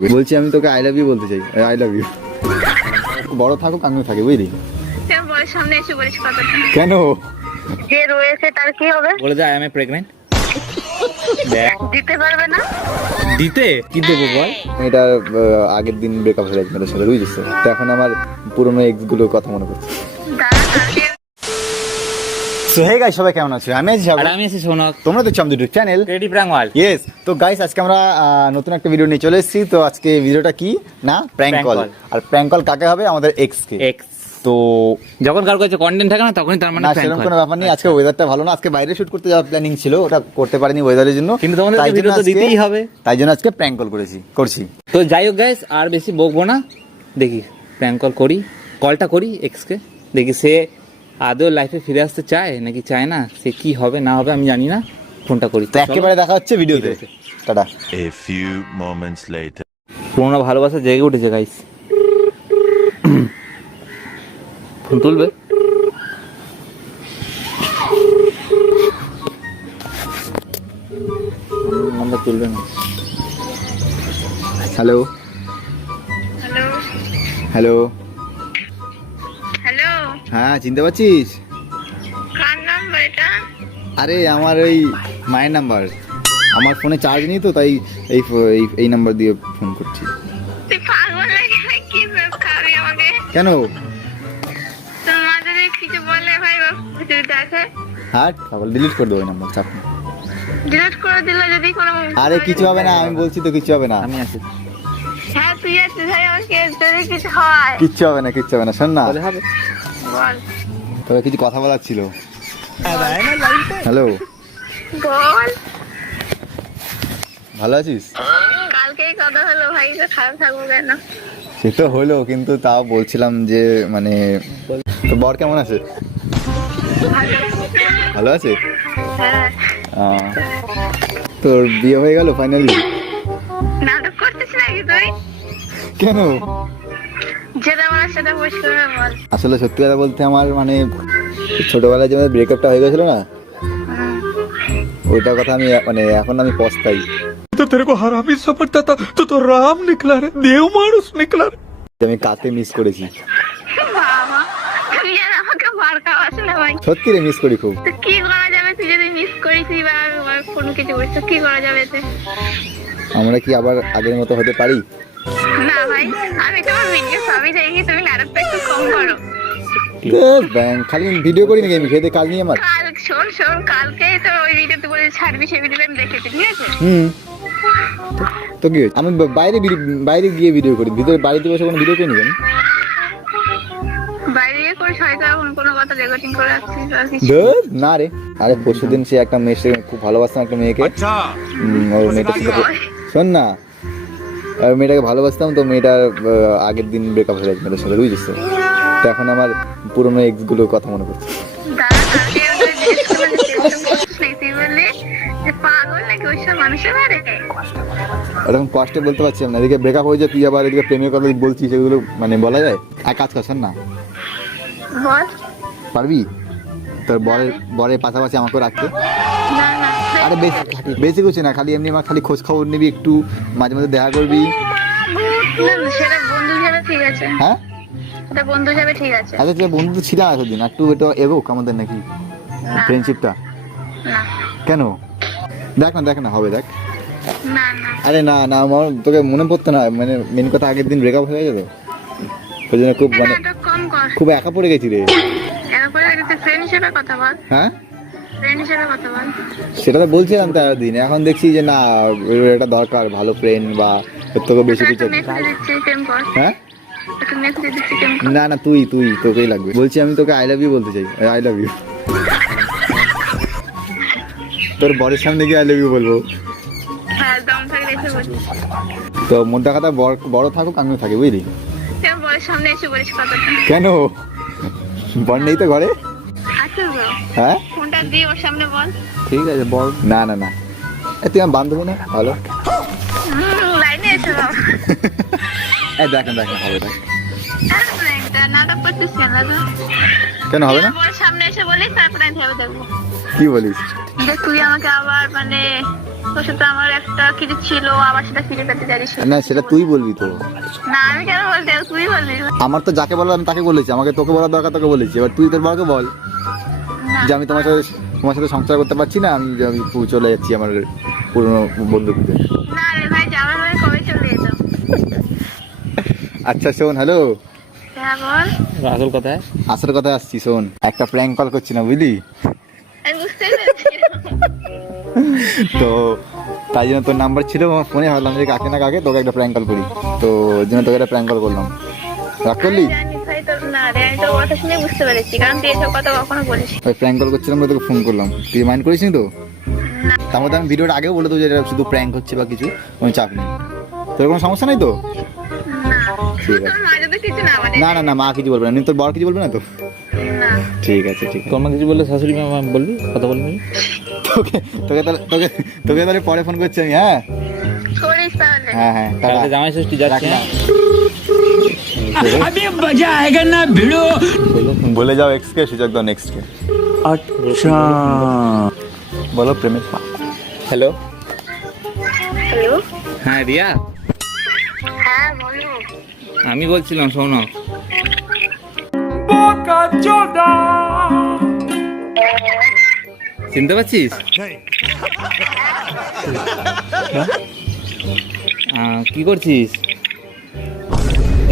বলছি আমি তোকে আই লাভ ইউ বলতে চাই। I love you. বড় থাকুক আমিও থাকি, বুঝলি? বড়ের সামনে এসে বলিস কথাটা। কেন? যে রয়েছে তার কি হবে? বলে দে আই এম প্রেগন্যান্ট। দিতে পারবে না। দিতে কি দেবো বল? এটা আগের দিন ব্রেকআপ হয়ে গেছে মেয়েটার সাথে, বুঝলিস তো? তো এখন আমার পুরোনো এক্স গুলোর কথা মনে পড়ছে। সো হে গাইস, সবাই কেমন আছো? আমি আছি আর আমি আছি সোনক। তোমরা তো চামদুর চ্যানেল ক্রিয়েটিভ প্রাঙ্গওয়াল। ইয়েস। তো গাইস আজকে আমরা নতুন একটা ভিডিও নিয়ে চলে এসেছি। তো আজকে ভিডিওটা কি না, প্র্যাঙ্ক Prank কল। call। আর প্র্যাঙ্ক কল কাকে হবে? আমাদের এক্স কে। এক্স তো যখন কারো কাছে কন্টেন্ট থাকে না তখনই তার মানে না, prank সেরকম হয়। কোনো ব্যাপার নেই। আজকে ওয়েদারটা ভালো না, আজকে বাইরে শুট করতে যাওয়ার প্ল্যানিং ছিল, ওটা করতে পারিনি ওয়েদারের জন্য। কিন্তু তোমাদের তাই জন্য ভিডিও তো আজকে- দিতেই হবে। তাই জন্য আজকে প্র্যাঙ্ক কল করছি। তো যাই হোক গাইস, আর বেশি বকবো না, দেখি প্র্যাঙ্ক কল করি, কলটা করি এক্স কে, দেখি সে আদৌ লাইফে ফিরে আসতে চায় নাকি চায় না, সে কি হবে না হবে আমি জানি না, ফোনটা করি। তো একেবারে দেখা হচ্ছে ভিডিওতে। Tata. A few moments later. পুরোনো ভালোবাসা জেগে উঠেছে গাইস। ফোন তুলবে? নাম্বার তুলবে না। Hello hello hello. হ্যালো, হ্যাঁ, চিনতে পারছিস? কার নাম্বার এটা? আরে আমার ওই মায়ের নাম্বার। আমার ফোনে চার্জ নেই তো, তাই এই নাম্বার দিয়ে ফোন করছি। তুই পাগল নাকি ভাই? কি খাবি আমাকে? কেন? তোমার যদি কিছু বলে ভাই বা কিছু দেখে হ্যাঁ, তাহলে ডিলিট করে দেবো ওই নাম্বার, চাপ নেই। ডিলিট করে দিলে যদি কোনো আরে কিছু হবে না, আমি বলছি তো কিছু হবে না। আমি আছি। হ্যাঁ তুই আছিস ভাই, আমাকে যদি কিছু হয় কিচ্ছু হবে না, কিচ্ছু হবে না। শোন না, বলে হবে। বল তোকে কিছু কথা বলার ছিল। হ্যালো, বল। ভালো আছিস? কালকেই কথা হলো ভাই, তো খারাপ থাকবো কেন? সে তো হলো, কিন্তু তাও বলছিলাম যে মানে তো বর কেমন আছে? ভালো। ভালো আছে? হ্যাঁ, তোর বিয়ে হয়ে গেল ফাইনালি? নাটক করতেছ নাকি তুই? কেন? যেটা বলার সেটা পরিষ্কার করে বল। আসলে সত্যি কথা বলতে আমার মানে ছোটবেলায় যে ব্রেকআপটা হয়ে গেছিল না, ওইটার কথা আমি মানে এখন আমি পস্তাই। तो तेरे को हरामी समझता था तो राम निकला रे, देव मानुस निकला रे। যে আমি কাকে মিস করেছি। বাবা, তুই আর আমাকে বার খাওয়াস না ভাই। সত্যি রে, মিস করি খুব। তো কি করা যাবে? তুই যদি মিস করিস বা কোনো কিছু করিস তো কি করা যাবে এতে? আমরা কি আবার আগের মতো হতে পারি? না ভাই, আমি তোমার ভিডিও সবই দেখি, তুমি নাটকটা একটু কম করো। খালি ভিডিও করি নাকি আমি? খেতে কাজ নিয়ে আমার। কাল শোন কালকে তো ওই ভিডিওতে বলে ছাড়বি, সেই ভিডিওটা আমি দেখেছি, ঠিক আছে? তো কি হয়েছে? আমি বাইরে গিয়ে ভিডিও করি, ভিতরে বাড়িতে বসে কোনো ভিডিও করি না। বাইরে গিয়ে করিস হয়তো, এখন কোনো কথা রেকর্ডিং করে রাখছিস বা কিছু। না রে, আরে পরশুদিন সে একটা মেয়ের সাথে খুব ভালোবাসতাম, একটা মেয়েকে। ওই মেয়েটার সাথে শোন না, ওই মেয়েটাকে ভালোবাসতাম, তো মেয়েটার আগের দিন ব্রেকআপ হয়ে গেছে মেয়েটার সাথে, বুঝলিস তো? তো এখন আমার পুরোনো এক্স গুলোর কথা মনে পড়ছে। দাঁড়া, কালকে ওদের জিজ্ঞেস করলাম যে এরকম করছিস নাকি? তুই বললি যে পাগল নাকি ওইসব মানুষের বারে? এরকম কষ্টে বলতে পারছিলাম না। এদিকে ব্রেকআপ হয়ে যায়, তুই আবার এদিকে প্রেমের কথা বলছিস, এগুলো মানে বলা যায়? এক কাজ কর, শোন না, বল। পারবি তোর বরের পাশাপাশি আমাকে রাখতে? না না, আরে বেশি কিছু না, খালি এমনি আমার খালি খোঁজ খবর নিবি, একটু মাঝে মাঝে দেখা করবি। না, সেটা বন্ধু হিসাবে ঠিক আছে। হ্যাঁ, এটা বন্ধু হিসাবে ঠিক আছে। আচ্ছা যে বন্ধু তো ছিলাম এতদিন, একটু এটা এগোক আমাদের নাকি না। ফ্রেন্ডশিপটা। না কেন? দেখ না হবে, দেখ। না না, আরে না না, আমার তোকে মনে পড়তো না, মানে মেন কথা আগের দিন ব্রেকআপ হয়ে গেছে তো, ওই জন্য খুব মানে নাটক কম কর। খুব একা পড়ে গেছি রে। এরপরে একটা ফ্রেন্ড হিসেবে কথা বল। হ্যাঁ, ফ্রেন্ড হিসেবে কথা বল। সেটা তো বলছিলাম তো দিন, এখন দেখছি যে না, এটা দরকার, ভালো ফ্রেন্ড বা এর থেকে বেশি কিছু। মেসেজ দিচ্ছি, প্রেম কর। হ্যাঁ, একটা মেসেজ দিচ্ছি, প্রেম কর। না না, তোকেই লাগবে। বলছি আমি তোকে আই লাভ ইউ বলতে চাই। I love you. তোর বরের সামনে গিয়ে আই লাভ ইউ বলবো? হ্যাঁ, দম থাকলে এসে বলিস। তো মোটা কথা, বড় থাকুক আমিও থাকি, বুঝলি? তুই বরের সামনে এসে বলিস কথাটা। কেন? বর নেই তো ঘরে? আচ্ছা তো, হ্যাঁ, ফোনটা দিয়ে ওর সামনে বল। ঠিক আছে বল। না না না, তুই আমার বান্ধবী না? ভালো। লাইনে এসে বাবা। দেখ না হবে, দেখ। একটা নাটক করছিস কেন দাদা? কেন হবে না? বরের সামনে এসে বলিস, তারপরে আমি ভেবে দেখবো কি বলিস? যে তুই আমাকে আবার মানে তোর সাথে আমার একটা কিছু ছিল, আবার সেটা ফিরে পেতে চাইছিস। না সেটা তুই বলবি তো। না আমি কেন বলতে যাবো? তুই বলবি। আমার তো যাকে বলার আমি তাকে বলেছি, আমাকে তোকে বলার দরকার তোকে বলেছি, এবার তুই তোর বরকে বল না। যে আমি তোমার সাথে সংসার করতে পারছি না, আমি আমি চলে যাচ্ছি আমার পুরনো বন্ধুকে। না রে ভাই, যাবে ভাই, কবে চলে যেত? আচ্ছা শোন, হ্যালো, হ্যাঁ বল। আসল কথায় আসল কথা আসছি, শোন, একটা প্র্যাঙ্ক কল করছি না বুঝলি, আমি বুঝতেই পেরেছি। তো তাই জন্য তোর নাম্বার ছিল আমার ফোনে, ভাবলাম যে কাকে না কাকে তোকে একটা প্র্যাঙ্ক কল করি, তো ওই জন্য তোকে একটা প্র্যাঙ্ক কল করলাম। রাগ করলি? আমি জানি ভাই তোর, না রে আমি তোর কথা শুনে বুঝতে পেরেছি, কারণ তুই এসব কথা কখনো বলিস ওই প্র্যাঙ্ক কল করছিলাম বলে তোকে ফোন করলাম, তুই মাইন্ড করিস নি তো? না। তার মধ্যে আমি ভিডিওটা আগেও বলে দেবো যে এটা শুধু প্র্যাঙ্ক হচ্ছে বা কিছু, কোনো চাপ নেই, তোর কোনো সমস্যা নেই তো? ঠিক আছে। তোর মা যদি কিছু না মানে। না না না, মা কিছু বলবে না, তোর বর কিছু বলবে না তো? না। ঠিক আছে ঠিক আছে। তোমার কিছু বললে শাশুড়ি মা বলবি, কথা বলবি? তোকে তোকে তাহলে তোকে তাহলে পরে ফোন করছি আমি, হ্যাঁ করিস তাহলে। হ্যাঁ হ্যাঁ, টাটা। কালকে জামাই ষষ্ঠী যাচ্ছে রাখ না। अभी मजा आएगा ना भिड़ो। বলে যাও এক্স কে, সুযোগ দাও নেক্সট কে। अच्छा বলো প্রেমের হ্যালো। হ্যালো। হ্যাঁ রিয়া, হ্যাঁ বলো। আমি বলছিলাম শোনো, बोका चोदा। চিনতে পারছিস? কি করছিস?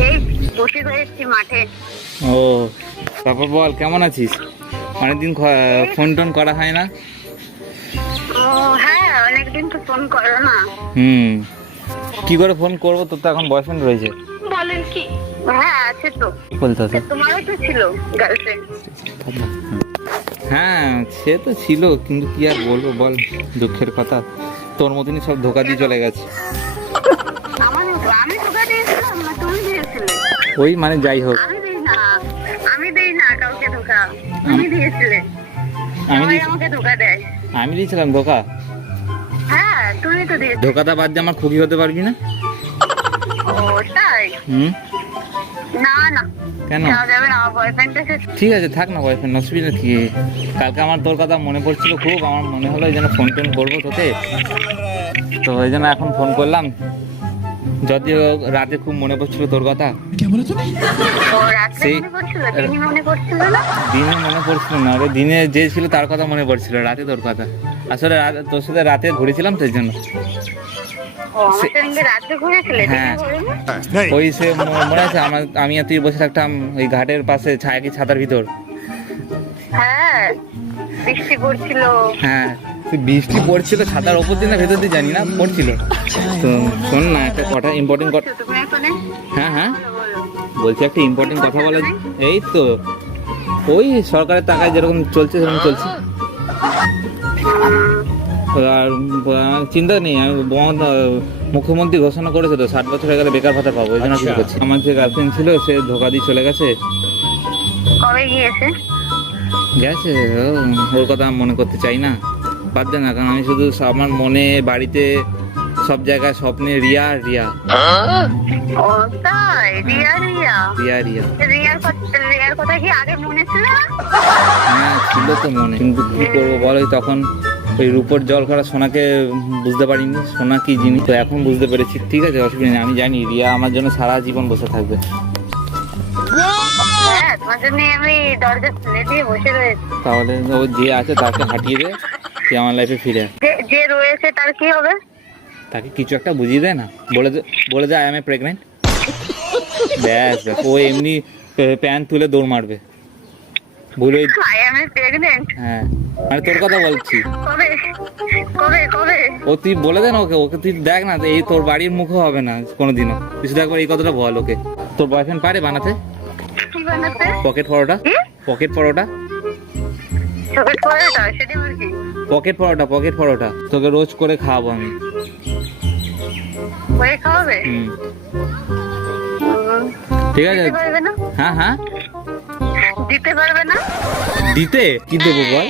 এই বসে রয়েছি মাঠে। ও, তারপর বল কেমন আছিস? অনেকদিন ফোন টোন করা হয় না। ও হ্যাঁ, অনেকদিন তো ফোন করো না। কি করে ফোন করবো, তোর তো এখন বয়ফ্রেন্ড রয়েছে। বলেন কি? হ্যাঁ আছে তো। বলতে হবে। তোমারও তো ছিল গার্লফ্রেন্ড। হ্যাঁ সে তো ছিল, কিন্তু কি আর বলবো বল, দুঃখের কথা, তোর মতনই সব ধোকা দিয়ে চলে গেছে। আমার মতো আমি ধোকা দিয়েছিলাম না তুমি দিয়েছিলে? ওই মানে যাই হোক, আমি দেই না কাউকে ধোকা, তুমি দিয়েছিলে। আমি সবাই আমাকে ধোকা দেয়। আমি দিয়েছিলাম ধোকা? হ্যাঁ তুমি তো দিয়েছিলে। ধোকাটা বাদ দিয়ে আমার খুবই হতে পারবি না? ও তাই? হুম, না না কেন? যাওয়া যাবে না, আমার বয়ফ্রেন্ড এসেছে। ঠিক আছে থাক না বয়ফ্রেন্ড, অসুবিধা কি? কালকে আমার তোর কথা মনে পড়ছিল খুব, আমার মনে হলো এই জন্য ফোন টোন করবো তোকে, তো ওই জন্য এখন ফোন করলাম, যদিও রাতে খুব মনে পড়ছিল তোর কথা। ও রাত্রে সেই- মনে করছিল, দিনে মনে করছিল না? দিনে মনে পড়ছিল না রে, দিনে যে ছিল তার কথা মনে পড়ছিল, রাতে তোর কথা। আসলে তোর সাথে রাতে ঘুরেছিলাম তো এই জন্য। ও আমার সঙ্গে রাত্রে ঘুরেছিলে, দিনে হ্যাঁ। ঘুরিনি? ওই সে মনে আছে আমি আর তুই বসে থাকতাম ওই ঘাটের পাশে ছাতার ভিতর। হ্যাঁ বৃষ্টি পড়ছিল। হ্যাঁ তুই বৃষ্টি পড়ছিল, ছাতার ওপর দিয়ে না ভেতর দিয়ে জানি না পড়ছিল। তো শোন না, একটা কথা ইম্পর্টেন্ট কথা। তুমি এখানে হ্যাঁ হ্যাঁ বলো। বলছি, একটা ইম্পর্টেন্ট কথা বলে। এই তো ওই সরকারের টাকায় যেরকম চলছে সেরকম চলছে, আর চিন্তা নেই। আমি মুখ্যমন্ত্রী ঘোষণা করেছে তো 60 বছর হয়ে গেলে বেকার ভাতা পাবো, ওই জন্য কিছু করছি। আমার যে গার্লফ্রেন্ড ছিল সে ধোকা দিয়ে চলে গেছে। কবে গিয়েছে? গেছে ওর কথা আমি মনে করতে চাই না, বাদ দে না, কারণ আমি শুধু আমার মনে, বাড়িতে, সব জায়গায় স্বপ্নে রিয়া আর রিয়া। ও তাই? রিয়া রিয়া রিয়া রিয়া রিয়ার কথা কি আগে মনে ছিল না? হ্যাঁ ছিল তো মনে, কিন্তু কি করবো বল, ওই তখন ওই রূপোর জল করা সোনাকে বুঝতে পারিনি, সোনা কি জিনিস, তো এখন বুঝতে পেরেছি। ঠিক আছে অসুবিধা নেই, আমি জানি রিয়া আমার জন্য সারা জীবন বসে থাকবে। হ্যাঁ তোমার জন্য আমি দরজা খুলে দিয়ে বসে রয়েছি। তাহলে ও যে আছে তাকে হাঁটিয়ে দে, সে আমার লাইফে ফিরে আয়। যে রয়েছে তার কি হবে? তাকে কিছু একটা বুঝিয়ে দেয় না, বলে যায় আই এম প্রেগনেন্ট, ব্যাস ব্যাস, ও এমনি প্যান্ট তুলে দৌড় মারবে। ভুলে, আই এম প্রেগনেন্ট? হ্যাঁ মানে তোর কথা বলছি। কবে কবে কবে? ও তুই বলে দে না ওকে, ওকে তুই দেখ না, এই তোর বাড়ির মুখও হবে না কোনোদিনও, তুই শুধু একবার এই কথাটা বল ওকে। তোর বয়ফ্রেন্ড পারে বানাতে কি বানাতে? পকেট পরোটা? কি? পকেট পরোটা, চোখের পরোটা? সেটি মুরগি? পকেট পরোটা তোকে রোজ করে খাওয়াবো আমি। করে খাওয়াবে? হুম, হুম, ঠিক আছে। দিতে পারবে না? হ্যাঁ হ্যাঁ, দিতে পারবে না? দিতে কি দেবো বল?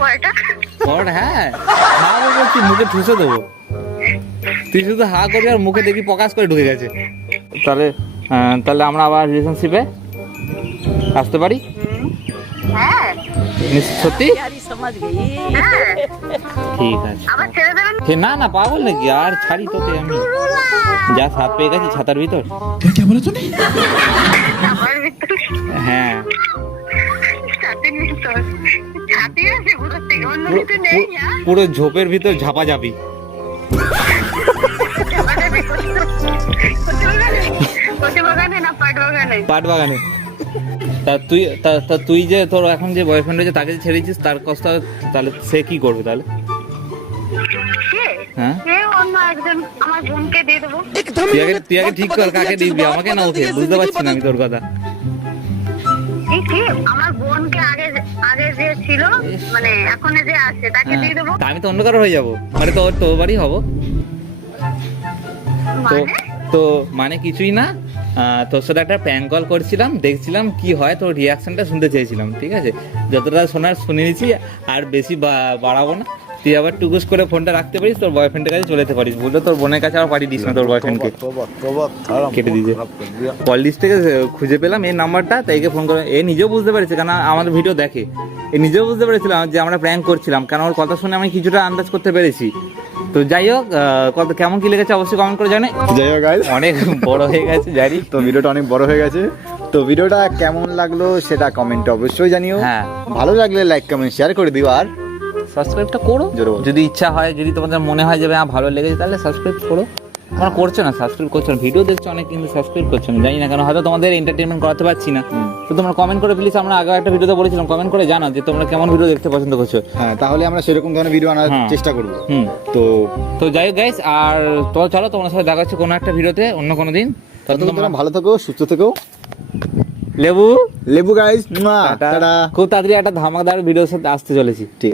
পরোটা? পরোটা, হ্যাঁ খাওয়াবো বলছি, মুখে ঠুসে দেবো, তুই শুধু হা করবি আর মুখে দেখি প্রকাশ করে ঢুকে গেছে। তাহলে আমরা আবার রিলেশনশিপে আসতে পারি? হ্যাঁ সত্যি? समझ गई। হ্যাঁ ঠিক আছে আবার ছেড়ে দেবেন হে না না পাগল নাকি আর ছাড়ি তোকে আমি যা সাপ পেয়ে গেছি ছাতার ভিতর আবার ভিতর হ্যাঁ ছাতির ভিতর ছাতি আছে পুরো থেকে অন্য পুরো- কিছু নেই পুরো- পুরো ঝোপের ভিতর ঝাপা যাবি কচি বাগানে না পাট বাগানে পাট বাগানে তা তুই যে তোর এখন যে বয়ফ্রেন্ড আছে তাকে যে ছেড়েছিস তার কষ্ট তাহলে সে কি করবে তাহলে হ্যাঁ সে অন্য একজন আমার বোনকে দিয়ে দেবো তুই আগে ঠিক কর কাকে দিবি আমাকে না ওকে বুঝতে পারছি না আমি তোর কথা কি আমার বোনকে আগে যে ছিল মানে এখন যে আছে তাকে হ্যাঁ, দিয়ে দেবো তা আমি তো অন্য কারো হয়ে যাবো মানে তোর বাড়ি হবো তো মানে তো মানে কিছুই না তোর সাথে একটা প্র্যাঙ্ক কল করছিলাম দেখছিলাম কি হয় তোর রিয়াকশনটা শুনতে চেয়েছিলাম ঠিক আছে যতটা শোনার শুনে নিয়েছি আর বেশি বাড়াবো না তুই আবার টুকুস করে ফোনটা রাখতে পারিস তোর বয়ফ্রেন্ডের কাছে চলে যেতে পারিস বললো তোর বোনের কাছে আবার পাঠিয়ে দিস না তোর বয়ফ্রেন্ডকে কেটে দিয়েছে কল লিস্ট থেকে খুঁজে পেলাম এই নাম্বারটা তাই একে ফোন করে এ নিজেও বুঝতে পেরেছে কেন আমাদের ভিডিও দেখে এ নিজেও বুঝতে পেরেছিলাম যে আমরা প্র্যাঙ্ক করছিলাম কারণ ওর কথা শুনে আমি কিছুটা আন্দাজ করতে পেরেছি তো যাই হোক কত কেমন কি লেগেছে অবশ্যই কমেন্ট করে জানে যাই হোক guys, অনেক বড় হয়ে গেছে জানি তো ভিডিওটা অনেক বড় হয়ে গেছে তো ভিডিওটা কেমন লাগলো সেটা কমেন্টে অবশ্যই জানিও হ্যাঁ। ভালো লাগলে লাইক কমেন্ট শেয়ার করে দিও আর সাবস্ক্রাইবটা করো জোরে বলো। যদি ইচ্ছা হয় যদি তোমাদের মনে হয় যে ভাই ভালো লেগেছে তাহলে সাবস্ক্রাইব করো তোমরা করছো না সাবস্ক্রাইব করছো না ভিডিও দেখছো অনেক কিন্তু সাবস্ক্রাইব করছো না জানি না কারণ হয়তো তোমাদের এন্টারটেনমেন্ট করাতে পারছি না তো তোমরা কমেন্ট করে প্লিজ আমরা আগে একটা ভিডিওতে বলেছিলাম কমেন্ট করে জানাও যে তোমরা কেমন ভিডিও দেখতে পছন্দ করছো হ্যাঁ তাহলে আমরা সেরকম ধরনের ভিডিও আনার হ্যাঁ। চেষ্টা করব হুম তো তো যাই হোক গাইস আর তো চলো তোমার সাথে দেখা হচ্ছে কোনো একটা ভিডিওতে অন্য কোনো দিন ততক্ষণ তোমরা ভালো থেকো সুস্থ থেকো লেবু লেবু গাইস টাটা। টাটা খুব তাড়াতাড়ি একটা ধামাকাদার ভিডিওর সাথে আসতে চলেছি ঠিক আছে